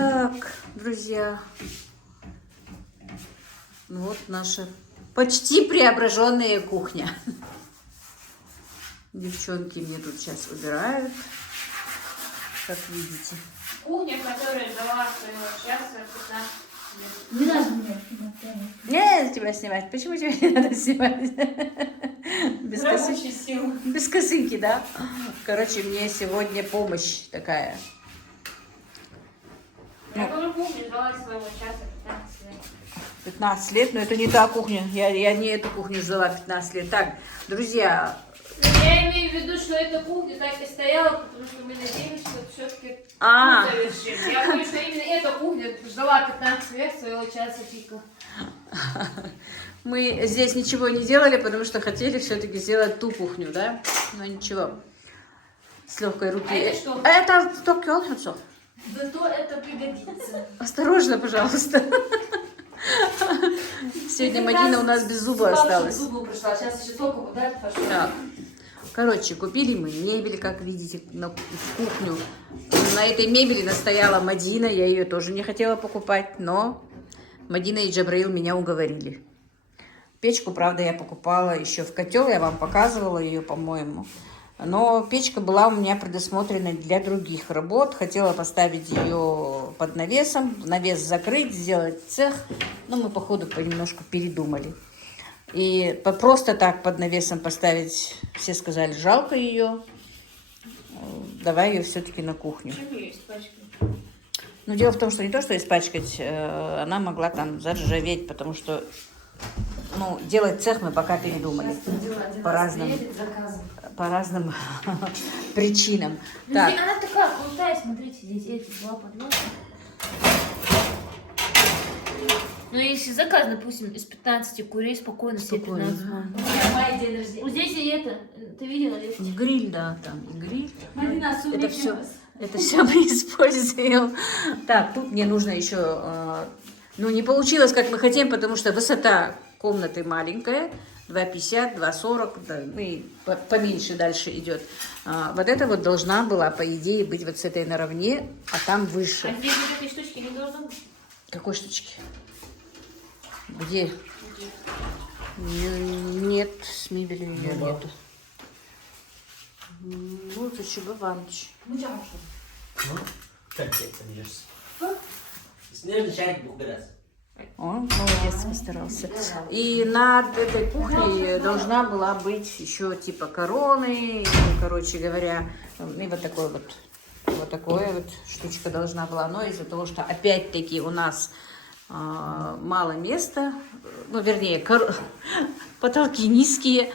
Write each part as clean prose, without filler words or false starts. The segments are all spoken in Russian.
Так, друзья, вот наша почти преображенная кухня. Девчонки мне тут сейчас убирают, как видите. Кухня, которая ждала своего часа 15 лет. Не надо меня снимать. Не надо тебя снимать. Почему тебя не надо снимать? Без Рабочие силы. Без косынки, да? Короче, мне сегодня помощь такая. Я тоже кухню ждала своего часа 15 лет. 15 лет, но это не та кухня. Я не эту кухню ждала 15 лет. Так, друзья, Я имею в виду, что эта кухня так и стояла, потому что мы надеялись, что все-таки завершим. Я говорю, что именно эта кухня ждала 15 лет своего часа пика. мы здесь ничего не делали, потому что хотели все-таки сделать ту кухню, да? Но ничего. С легкой руки. А это что? Это токёльхёцо. Зато это пригодится. Осторожно, пожалуйста. Сегодня Мадина у нас без зуба осталась. Зубы пришла, сейчас еще только удар пошел. Да. Короче, купили мы мебель, как видите, в кухню. На этой мебели настояла Мадина, я ее тоже не хотела покупать, но Мадина и Джабраил меня уговорили. Печку, правда, я покупала еще в котел, я вам показывала ее, по-моему. Но печка была у меня предусмотрена для других работ. Хотела поставить ее под навесом, навес закрыть, сделать цех. Но мы, походу, понемножку передумали. И просто так под навесом поставить, все сказали, жалко ее. Давай ее все-таки на кухню. Чем ее испачкать? Но дело в том, что не то, что испачкать, она могла там заржаветь, потому что делать цех мы пока передумали. По разным причинам. Так. Она такая крутая, смотрите, здесь эти два подвода. Ну, если заказ, допустим, из 15 курей, спокойно себе 15 можно. Моя день рождения. Вот здесь и это, ты видела, Лев? Гриль, да, там гриль. Мадина, Это все мы используем. Так, тут мне нужно еще... не получилось, как мы хотим, потому что высота комнаты маленькая. 2,50, 2,40, да, и поменьше дальше идет. Вот это вот должна была, по идее, быть вот с этой наравне, а там выше. А здесь вот этой штучки не должно быть? Какой штучки? Где? Нет, с мебелью ее нету. Ну, зачем Иваныч? Как ты это бьешься? Снежный чайник будет убираться. Он молодец, постарался. И над этой кухней должна была быть еще типа короны, короче говоря, и вот такое вот штучка должна была. Но из-за того, что опять-таки у нас мало места, вернее, потолки низкие,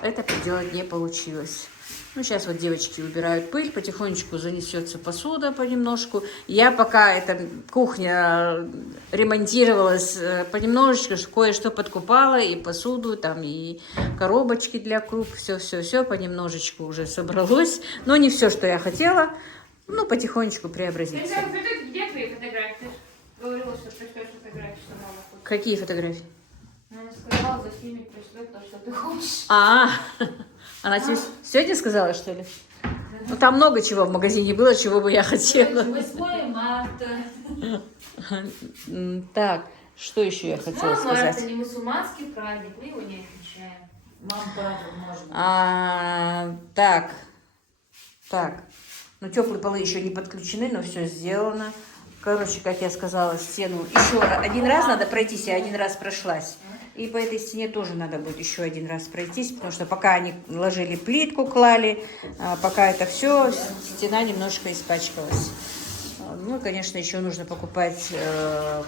это сделать не получилось. Сейчас вот девочки убирают пыль, потихонечку занесется посуда понемножку. Я пока эта кухня ремонтировалась понемножечку, кое-что подкупала, и посуду, там, и коробочки для круп, все понемножечку уже собралось. Но не все, что я хотела, потихонечку преобразиться. Где твои фотографии? Ты говорила, что пришлешь фотографии, что мама хочет. Какие фотографии? Она сказала, за всеми пришлет то, что ты хочешь. Она тебе сегодня сказала, что ли? Там много чего в магазине было, чего бы я хотела. 8 марта. Так, что еще я хотела сказать? Это не мусульманский праздник, мы его не отмечаем. Мам, правда, можно. Так. Теплые полы еще не подключены, но все сделано. Короче, как я сказала, стену еще один раз надо пройтись, я один раз прошлась. И по этой стене тоже надо будет еще один раз пройтись, потому что пока они ложили плитку, клали, пока это все, стена немножко испачкалась. Конечно, еще нужно покупать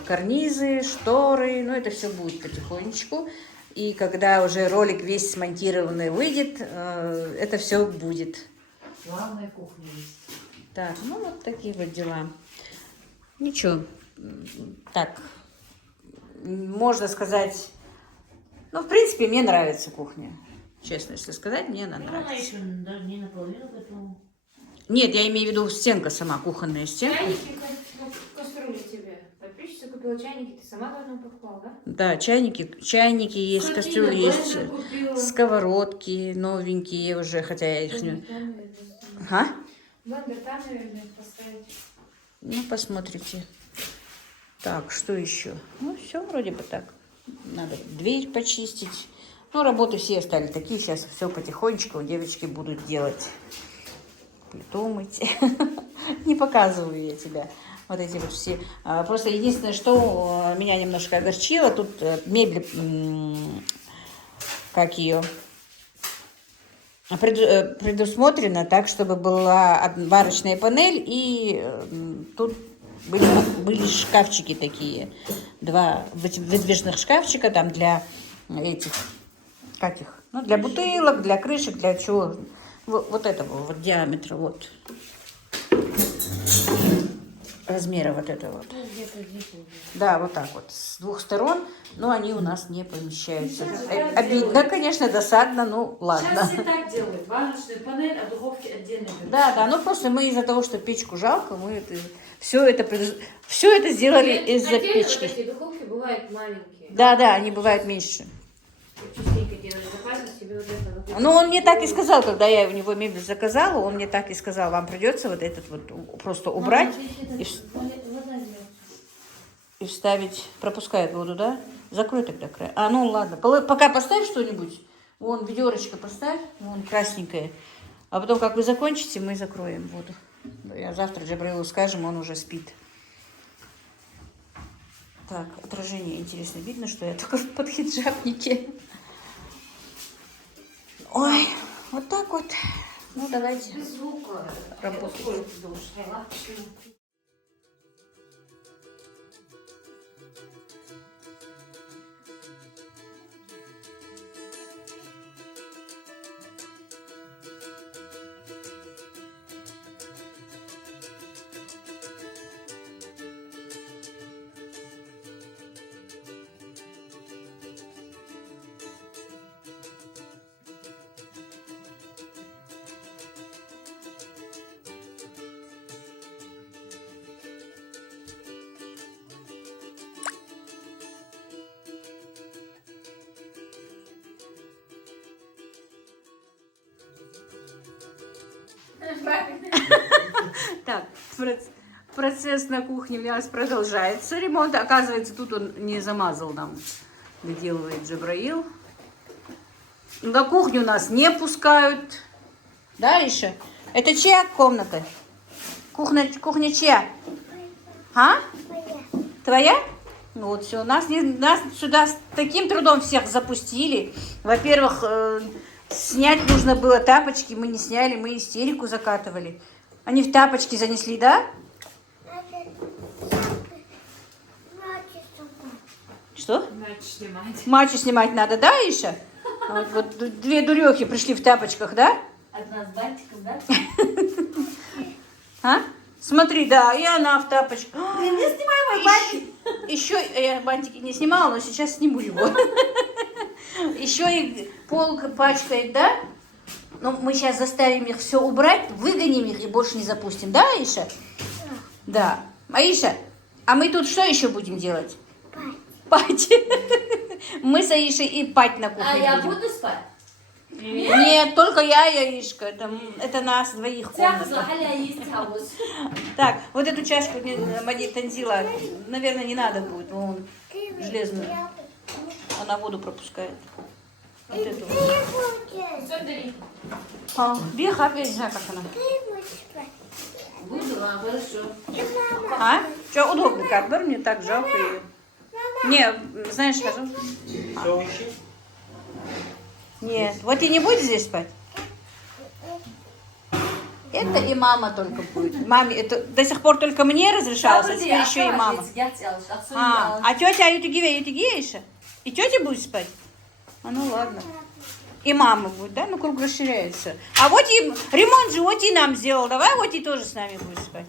карнизы, шторы, это все будет потихонечку. И когда уже ролик весь смонтированный выйдет, это все будет. Главная кухня есть. Так, вот такие вот дела. Ничего, так, можно сказать... в принципе, мне нравится кухня. Честно, если сказать, мне она Она нравится. еще даже не наполовину готова. Нет, я имею в виду стенка сама, кухонная стенка. Чайники, кастрюли тебе. Подписчица купила чайники, ты сама давно покупала, да? Да, чайники есть, кастрюли есть, сковородки новенькие уже, хотя я их не... Блендер там, наверное, поставить. Посмотрите. Так, что еще? Ну, все вроде бы так. Надо дверь почистить. Ну, работы все остались такие. Сейчас все потихонечку девочки будут делать. Плиту мыть. Не показываю я тебя. Вот эти вот все. Просто единственное, что меня немножко огорчило, тут мебель, как ее, предусмотрено так, чтобы была варочная панель, и тут были шкафчики такие, 2 выдвижных шкафчика там для этих, как их, ну, для бутылок, для крышек, для чего, вот этого вот диаметра, вот размера вот этого вот. Да, вот так вот, с 2 сторон, но они у нас не помещаются. Обидно, конечно, досадно, ну ладно. Сейчас все так делают. Варочную панель, а духовки отдельно. Да, ну просто мы из-за того, что печку жалко, мы все это сделали из-за Отдельно вот печки. эти духовки бывают маленькие. Да, они бывают меньше. Частенько делали заказ себе вот это. Ну, он мне так и сказал, когда я у него мебель заказала, он мне так и сказал, вам придется вот этот вот просто убрать и вставить, пропускает воду, да? Закрой тогда край. Ну ладно, пока поставь что-нибудь, вон ведерочко поставь, вон красненькое, а потом, как вы закончите, мы закроем воду. Я завтра Джабраилу скажем, он уже спит. Так, отражение интересно. Видно, что я только в подхиджабнике. Ой, вот так вот. Ну, давайте. Без звука. Работать. Так, процесс на кухне у нас продолжается. Ремонт, оказывается, тут он не замазал нам. Выделывает Джабраил. На кухню нас не пускают. Да, Иша? Это чья комната? Кухня чья? А? Твоя? Ну вот все. Нас сюда с таким трудом всех запустили. Во-первых, снять нужно было тапочки. Мы не сняли, мы истерику закатывали. Они в тапочки занесли, да? Что? Мачу снимать надо, да, Иша? Вот 2 дурехи пришли в тапочках, да? Одна с бантиком, да? А? Смотри, да, и она в тапочках. Ты не снимай мой бантик. Еще я бантики не снимала, но сейчас сниму его. Еще и пол пачкает, да? Ну, мы сейчас заставим их все убрать, выгоним их и больше не запустим, да, Аиша? Да. Аиша, а мы тут что еще будем делать? Пать. Мы с Аишей и пать на кухне А я будем. буду спать? Нет, только я и Аишка. Это нас двоих комната. Так, вот эту чашку Мади Танзила, наверное, не надо будет. Вон, железную. Она воду пропускает. Вот эту. Беха, я не знаю, как она. Буду, хорошо. А? Что, удобно как? Да, мне так жалко ее. Не, знаешь, скажу. Все еще? Нет, вот и не будет здесь спать. Это и мама только будет. Маме, это до сих пор только мне разрешалось, а теперь еще и мама. А тетя Ютигия еще? И тетя будет спать? А ну ладно. И мама будет, да? Ну круг расширяется. А вот и ремонт же вот и нам сделал. Давай вот и тоже с нами будет спать.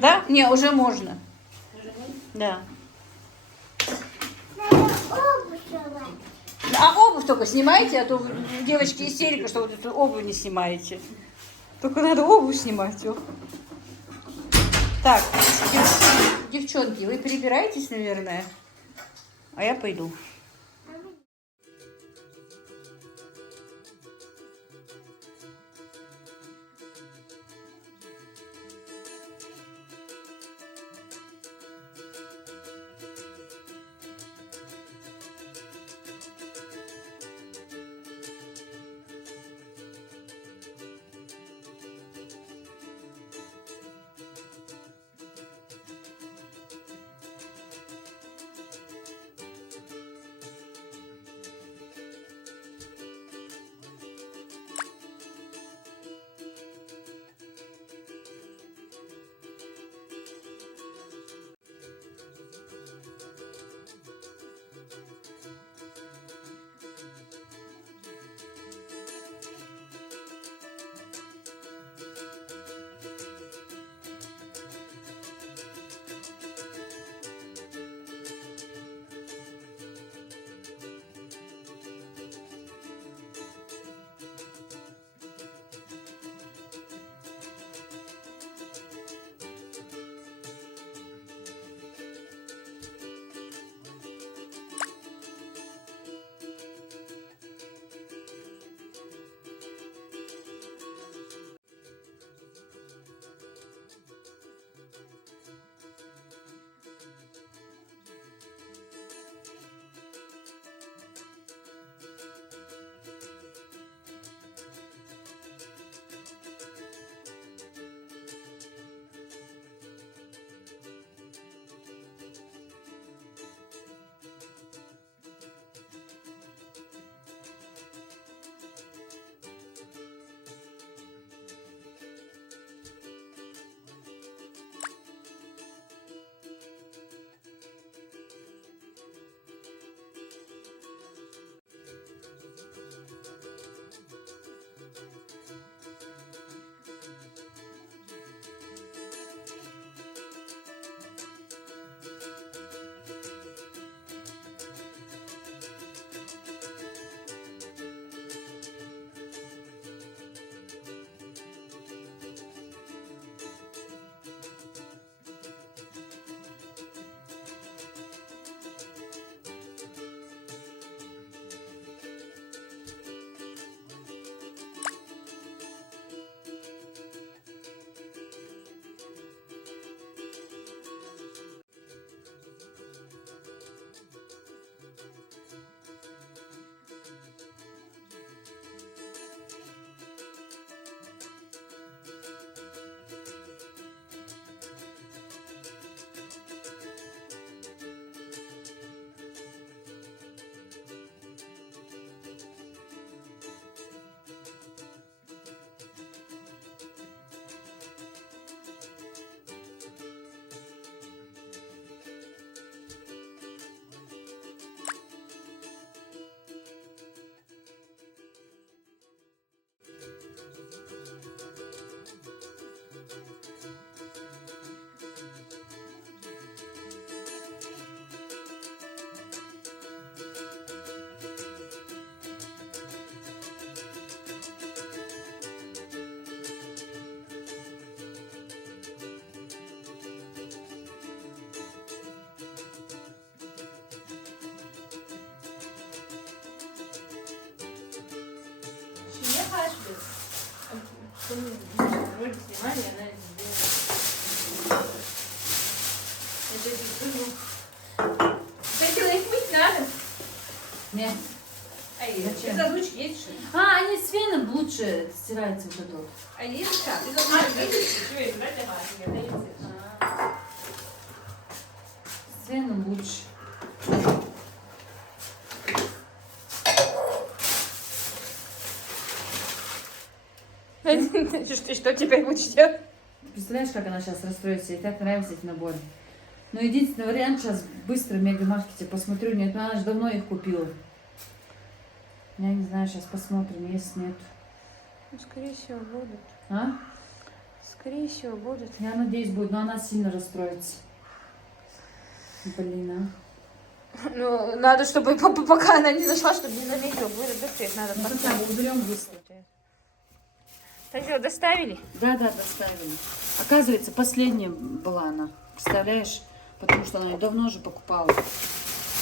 Да? Не, уже можно. Да. А обувь только снимайте, а то девочки истерика, что вот эту обувь не снимаете. Только надо обувь снимать. Ох. Так, девчонки, вы перебираетесь, наверное, а я пойду. Вроде снимали, она это сделала. Я тебе скажу. Хотела их мыть надо. Нет. Зачем? Из ручки есть что ли? А, они с феном лучше стираются вот это вот. А есть как? Ты должна видеть, что это, да, Тамара? С феном лучше. Что теперь будешь делать? Представляешь, как она сейчас расстроится? Ей так нравятся эти наборы. Но единственный вариант сейчас быстро в мегамаркете посмотрю. Нет, ну она же давно их купила. Я не знаю, сейчас посмотрим, есть, нет. Ну, скорее всего, будут. А? Скорее всего, будут. Я надеюсь, будет, но она сильно расстроится. Блин, Ну, надо, чтобы пока она не зашла, чтобы не заметила. Будет быстрее, надо Ну, поставить. так, уберем быстро. Так что, доставили? Да, доставили. Оказывается, последняя была она. Представляешь? Потому что она ее давно уже покупала.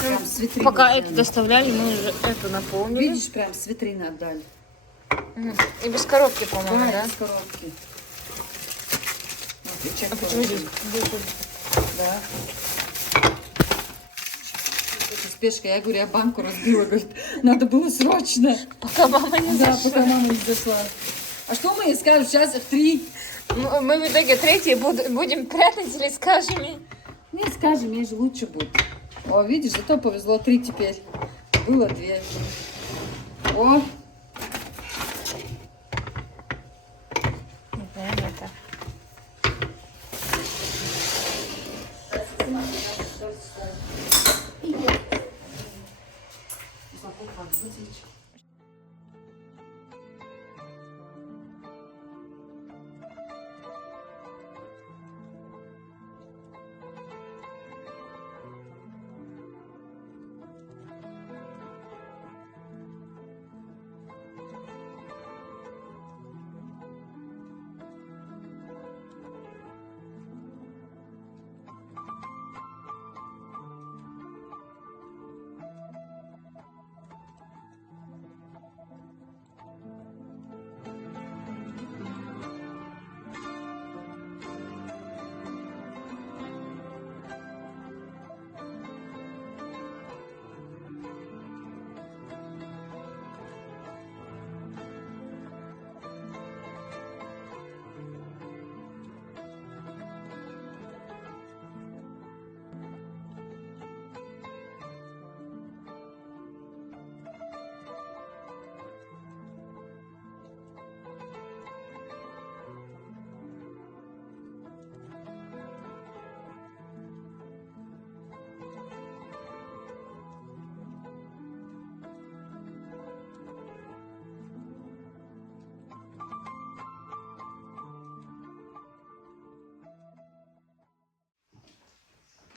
Прям с витрины Пока взяли. это доставляли, мы уже эту наполнили. Видишь, прям с витрины отдали. И без коробки, по-моему, да? Из коробки. Вот, и чек А почему тоже. здесь? Да. Это спешка. Я говорю, я банку разбила. Говорит, надо было срочно. Пока мама не Да, зашла. пока мама не зашла. А что мы ей скажем? Сейчас их 3. Мы в итоге третьи будем прятать или скажем ей? Не скажем, ей же лучше будет. О, видишь, зато повезло 3 теперь. Было 2. О, Нет, наверное, так.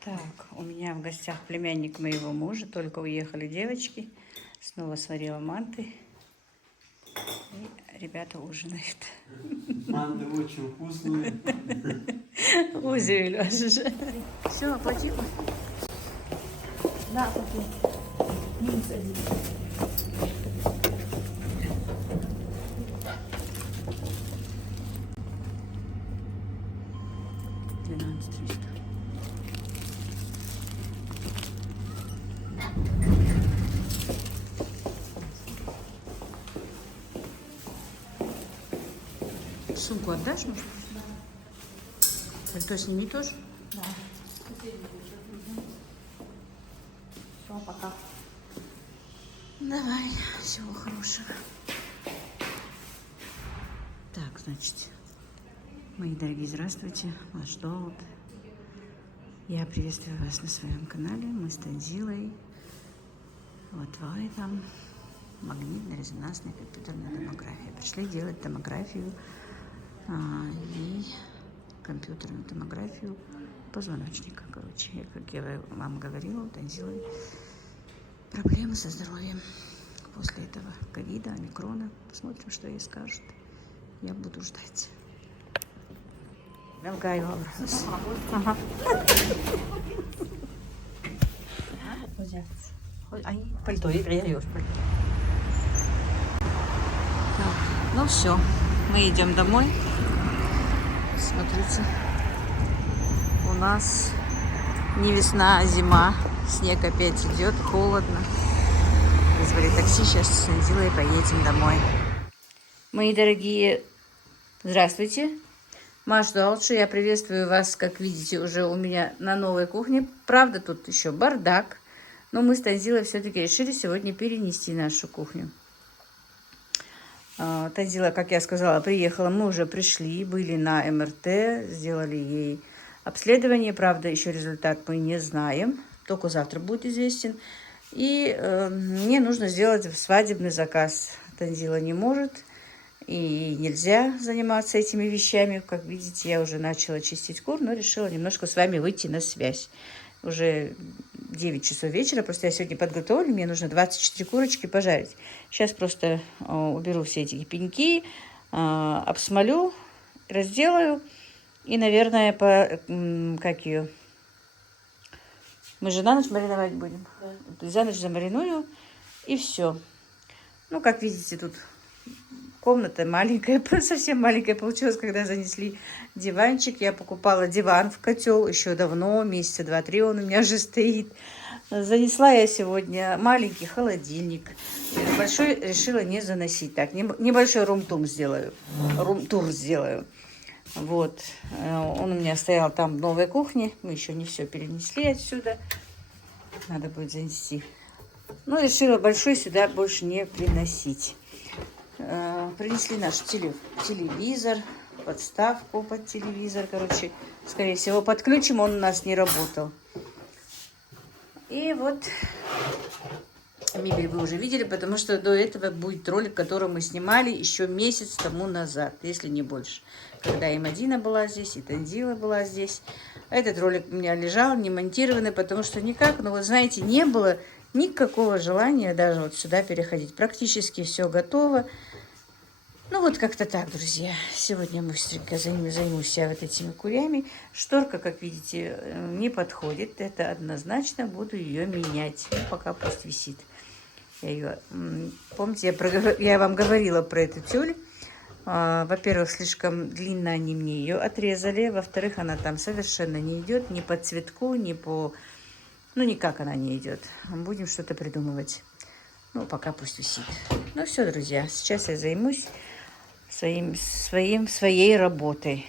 Так, у меня в гостях племянник моего мужа. Только уехали девочки. Снова сварила манты. И ребята ужинают. Манты очень вкусные. Узю Лёша же. Все, оплати. да, окей. Минус 1. Сумку отдашь, может? Пальто сними тоже? Да. Все, пока. Давай, всего хорошего. Так, значит, мои дорогие, здравствуйте. Ваш Довод. Я приветствую вас на своем канале. Мы с Танзилой. Вот в этом магнитно-резонансной компьютерной томографии. Пришли делать томографию и компьютерную томографию позвоночника. Короче, как я вам говорила, у Танзилы проблемы со здоровьем после этого ковида, омикрона. Посмотрим, что ей скажут. Я буду ждать. Велгаю вопрос. Ага. Ай, пальто, я пальто. Ну все. Мы идем домой. Смотрите, у нас не весна, а зима. Снег опять идет, холодно. Вызвали такси, сейчас с Анзилой поедем домой. Мои дорогие, здравствуйте. Маш Дуалчу, я приветствую вас, как видите, уже у меня на новой кухне. Правда, тут еще бардак, но мы с Танзилой все-таки решили сегодня перенести нашу кухню. Танзила, как я сказала, приехала, мы уже пришли, были на МРТ, сделали ей обследование. Правда, еще результат мы не знаем, только завтра будет известен. И мне нужно сделать свадебный заказ. Танзила не может и нельзя заниматься этими вещами. Как видите, я уже начала чистить кур, но решила немножко с вами выйти на связь. Уже 9 часов вечера, просто я сегодня подготовлю, мне нужно 24 курочки пожарить. Сейчас просто уберу все эти пеньки, обсмолю, разделаю и, наверное, как ее... Мы же на ночь мариновать будем. Да. За ночь замариную и все. Ну, как видите, тут комната маленькая, совсем маленькая получилась, когда занесли диванчик. Я покупала диван в котел еще давно, месяца 2-3 он у меня уже стоит. Занесла я сегодня маленький холодильник. Большой решила не заносить. Так, небольшой рум-тур сделаю. Вот. Он у меня стоял там в новой кухне. Мы еще не все перенесли отсюда. Надо будет занести. Но решила большой сюда больше не приносить. Принесли наш телевизор, подставку под телевизор. Короче, скорее всего, подключим, он у нас не работал. И вот мебель вы уже видели, потому что до этого будет ролик, который мы снимали еще месяц тому назад, если не больше. Когда и Мадина была здесь, и Танзила была здесь. Этот ролик у меня лежал, не монтированный, потому что никак, ну, вы знаете, не было никакого желания даже вот сюда переходить. Практически все готово. Ну, вот как-то так, друзья. Сегодня мы быстренько займусь вот этими курями. Шторка, как видите, не подходит. Это однозначно буду ее менять. Ну, пока пусть висит. Помните, я вам говорила про эту тюль. Во-первых, слишком длинно они мне ее отрезали. Во-вторых, она там совершенно не идет. Ни по цветку, ни по... Ну, никак она не идет. Будем что-то придумывать. Ну, пока пусть висит. Ну, все, друзья. Сейчас я займусь своей работой.